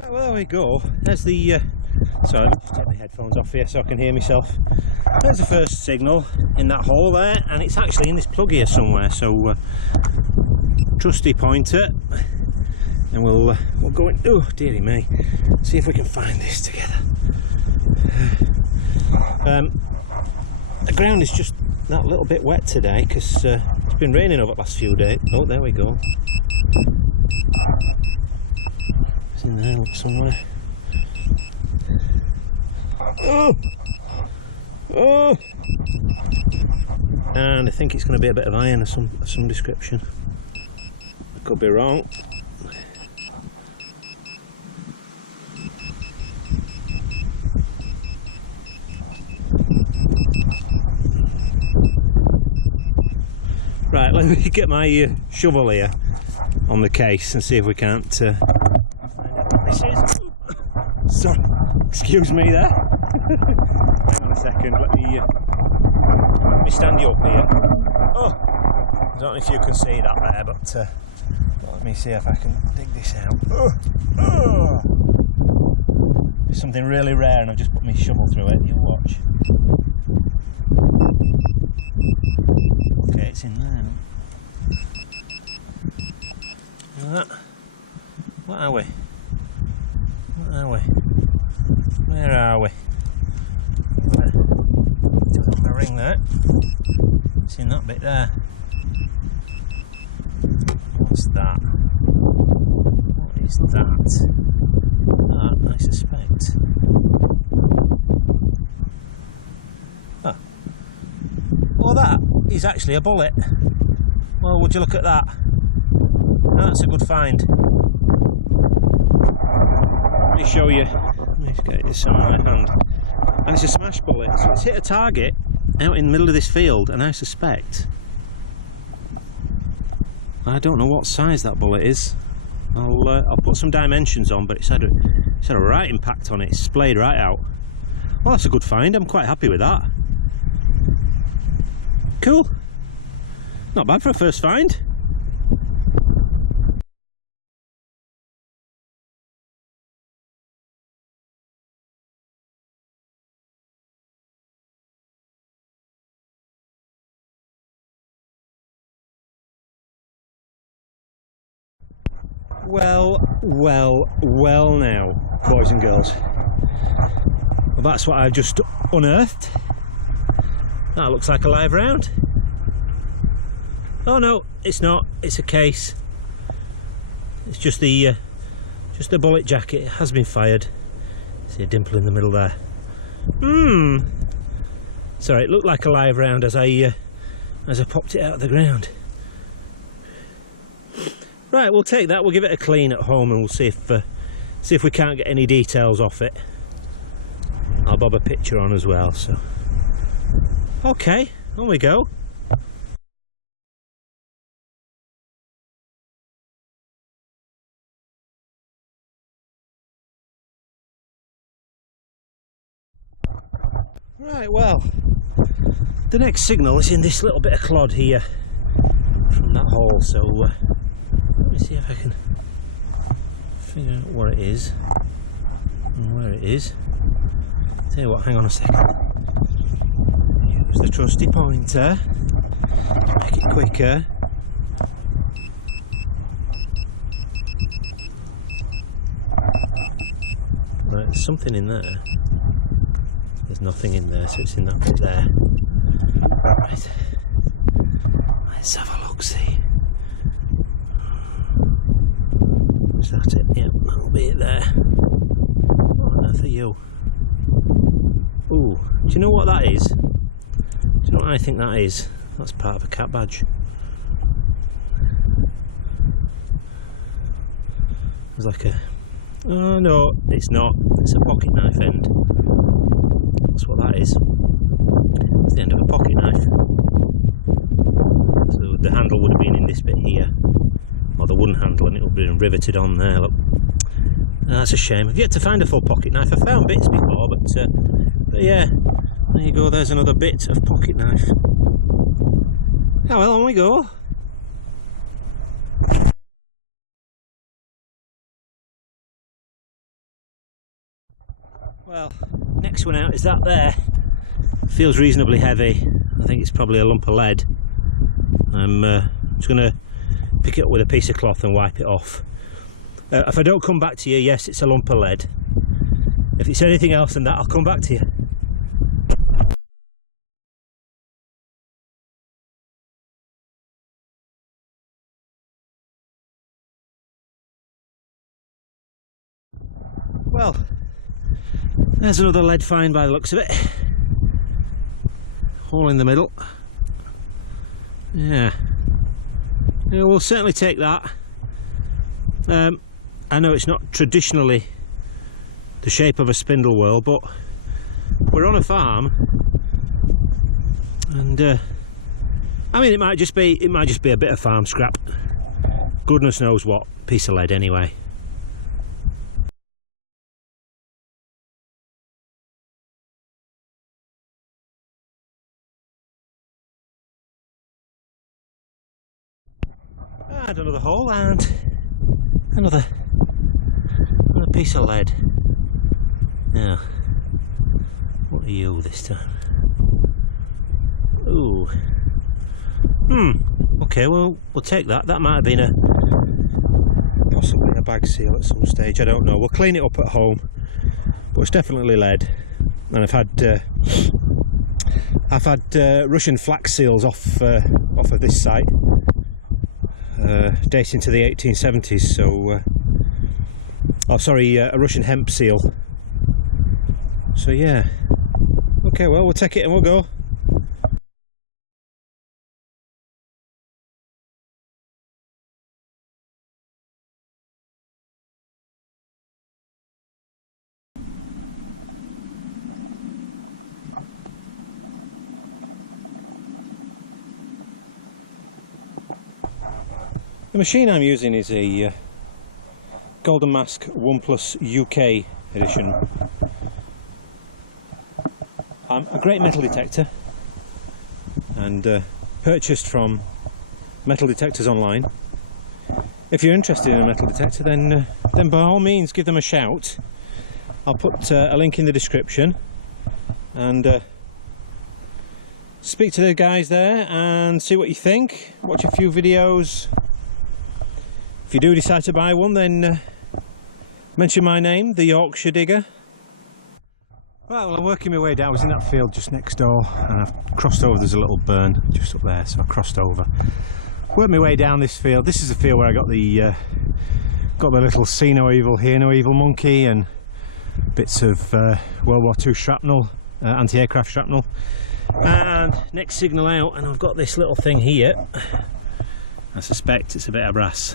Right, well, there we go. There's the sorry, let me just take my headphones off here so I can hear myself. There's the first signal in that hole there, and it's actually in this plug here somewhere, so trusty pointer, and we'll go in. Oh dearie me, see if we can find this together. The ground is just that little bit wet today because it's been raining over the last few days. Oh, there we go. It's in there, look, somewhere. Oh! Oh! And I think it's going to be a bit of iron of some description. I could be wrong. Right, let me get my shovel here on the case and see if we can't find out what this is. Sorry, excuse me there. Hang on a second, let me stand you up here. Oh, I don't know if you can see that there, but let me see if I can dig this out. Oh. It's something really rare and I've just put my shovel through it, you'll watch. Okay, it's in there. What are we? What are we? Where are we? It's on the ring there. It's in that bit there. What's that? What is that? That, I suspect. Oh. Well, that is actually a bullet. Well, would you look at that? That's a good find. Let me show you. Let me get this on my hand. And it's a smash bullet. So it's hit a target out in the middle of this field, and I suspect, I don't know what size that bullet is. I'll put some dimensions on, but it's had a right impact on it. It's splayed right out. Well, that's a good find. I'm quite happy with that. Cool. Not bad for a first find. Well now, boys and girls. Well, that's what I've just unearthed. That looks like a live round. Oh no, it's not. It's a case. It's just the bullet jacket. It has been fired. See a dimple in the middle there. Sorry, it looked like a live round as I popped it out of the ground. Right, we'll take that. We'll give it a clean at home, and we'll see if we can't get any details off it. I'll bob a picture on as well. So, okay, on we go. Right, well, the next signal is in this little bit of clod here from that hole. So let me see if I can figure out what it is and where it is. Tell you what, hang on a second. Use the trusty pointer to make it quicker. Right, there's something in there. There's nothing in there, so it's in that bit there. Right, let's have a look, see. Is that it? Yeah, that'll be it there. What on earth are you? Ooh, do you know what that is? Do you know what I think that is? That's part of a cat badge. There's like a... Oh no, it's not. It's a pocket knife end. That's what that is. It's the end of a pocket knife. So the handle would have been in this bit here, or the wooden handle, and it would have been riveted on there. Look, that's a shame. I've yet to find a full pocket knife. I found bits before, but yeah, there you go. There's another bit of pocket knife. Oh well, on we go. Well, next one out is that there. Feels reasonably heavy. I think it's probably a lump of lead. I'm just going to pick it up with a piece of cloth and wipe it off. If I don't come back to you, yes, it's a lump of lead. If it's anything else than that, I'll come back to you. Well, there's another lead find by the looks of it. Hole in the middle. Yeah, we'll certainly take that. I know it's not traditionally the shape of a spindle whorl, but we're on a farm, and I mean, it might just be a bit of farm scrap. Goodness knows what piece of lead anyway. And another hole and another piece of lead. Now, what are you this time? Ooh. Okay, well, we'll take that. That might have been possibly a bag seal at some stage. I don't know. We'll clean it up at home, but it's definitely lead. And I've had Russian flax seals off of this site. Dating to the 1870s, so oh sorry, a Russian hemp seal. So yeah, okay, well, we'll take it and we'll go. The machine I'm using is a Golden Mask 1 Plus UK edition. A great metal detector, and purchased from Metal Detectors Online. If you're interested in a metal detector, then by all means give them a shout. I'll put a link in the description, and speak to the guys there and see what you think. Watch a few videos. If you do decide to buy one, then mention my name, the Yorkshire Digger. Right, well, I'm working my way down. I was in that field just next door, and I've crossed over. There's a little burn just up there, so I crossed over. Worked my way down this field. This is the field where I got the little see no evil, hear no evil monkey, and bits of World War II shrapnel, anti-aircraft shrapnel. And next signal out, and I've got this little thing here. I suspect it's a bit of brass.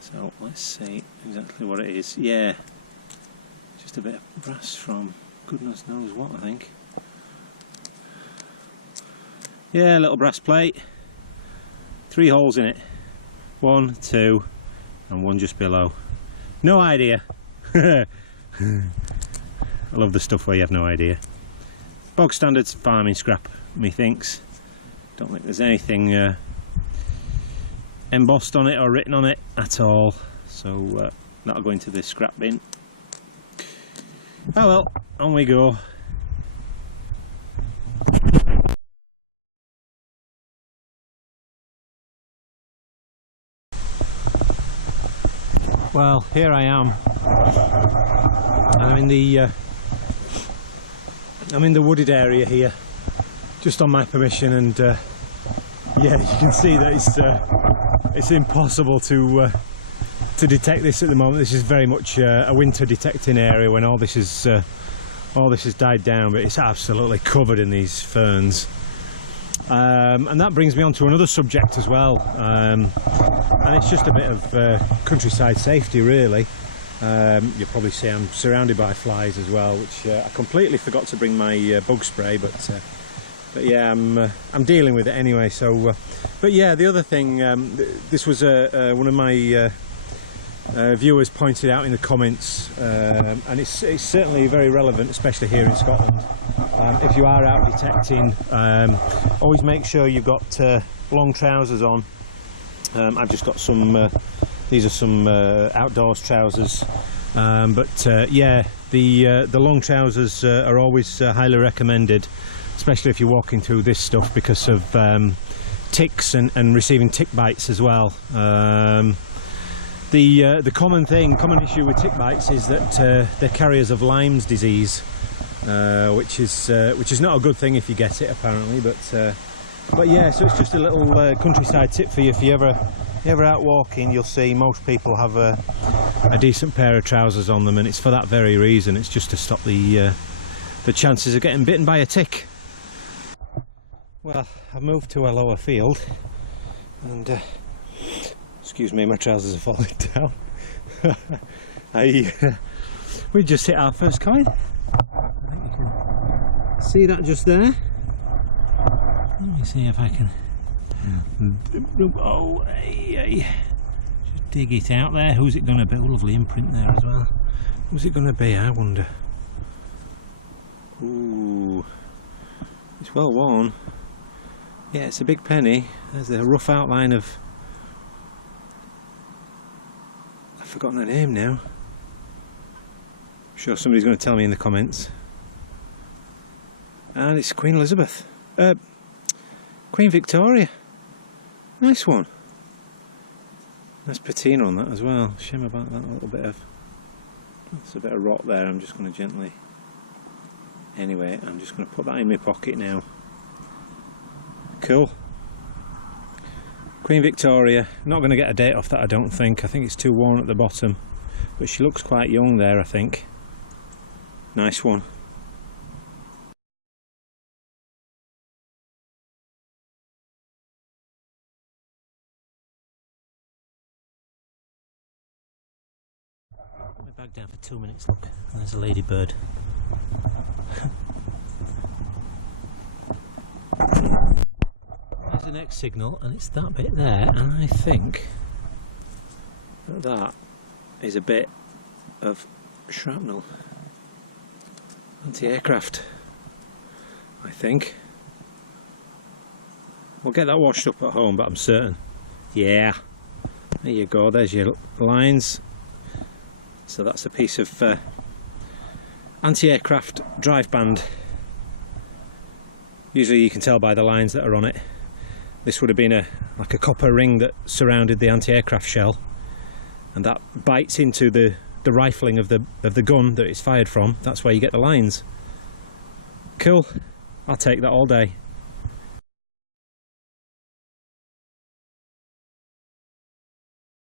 So let's see exactly what it is. Yeah, just a bit of brass from goodness knows what, I think. Yeah, a little brass plate. 3 holes in it. 1, 2, and 1 just below. No idea. I love the stuff where you have no idea. Bog standard farming scrap, methinks. Don't think there's anything embossed on it or written on it at all, so that'll go into the scrap bin. Oh well, on we go. Well, here I am. I'm in the wooded area here, just on my permission, and yeah, you can see that it's impossible to detect this at the moment. This is very much a winter detecting area when all this is died down, but it's absolutely covered in these ferns. And that brings me on to another subject as well, and it's just a bit of countryside safety, really. You'll probably see I'm surrounded by flies as well, which I completely forgot to bring my bug spray, but yeah, I'm dealing with it anyway. So, but yeah, the other thing, this was one of my viewers pointed out in the comments, and it's certainly very relevant, especially here in Scotland. If you are out detecting, always make sure you've got long trousers on. I've just got some, these are some outdoors trousers. Yeah, the long trousers are always highly recommended, especially if you're walking through this stuff, because of ticks and receiving tick bites as well. The common issue with tick bites is that they're carriers of Lyme's disease, which is not a good thing if you get it, apparently. But yeah, so it's just a little countryside tip for you. If you're ever out walking, you'll see most people have a decent pair of trousers on them, and it's for that very reason. It's just to stop the chances of getting bitten by a tick. Well, I've moved to a lower field, and excuse me, my trousers are falling down. We just hit our first coin. I think you can see that just there. Let me see if I can. Oh, hey. Just dig it out there. Who's it going to be? Oh, lovely imprint there as well. Who's it going to be, I wonder? Ooh, it's well worn. Yeah, it's a big penny. There's a rough outline of... I've forgotten her name now. I'm sure somebody's going to tell me in the comments. And it's Queen Elizabeth. Queen Victoria. Nice one. Nice patina on that as well. Shame about that, a little bit of... There's a bit of rot there. I'm just going to gently... Anyway, I'm just going to put that in my pocket now. Cool. Queen Victoria. Not going to get a date off that, I don't think. I think it's too worn at the bottom. But she looks quite young there, I think. Nice one. Put my bag down for 2 minutes, look. And there's a ladybird. There's the next signal, and it's that bit there, and I think that is a bit of shrapnel. Anti-aircraft, I think. We'll get that washed up at home, but I'm certain. Yeah, there you go, there's your lines. So that's a piece of anti-aircraft drive band. Usually you can tell by the lines that are on it. This would have been like a copper ring that surrounded the anti-aircraft shell, and that bites into the rifling of the gun that it's fired from. That's where you get the lines. Cool. I'll take that all day.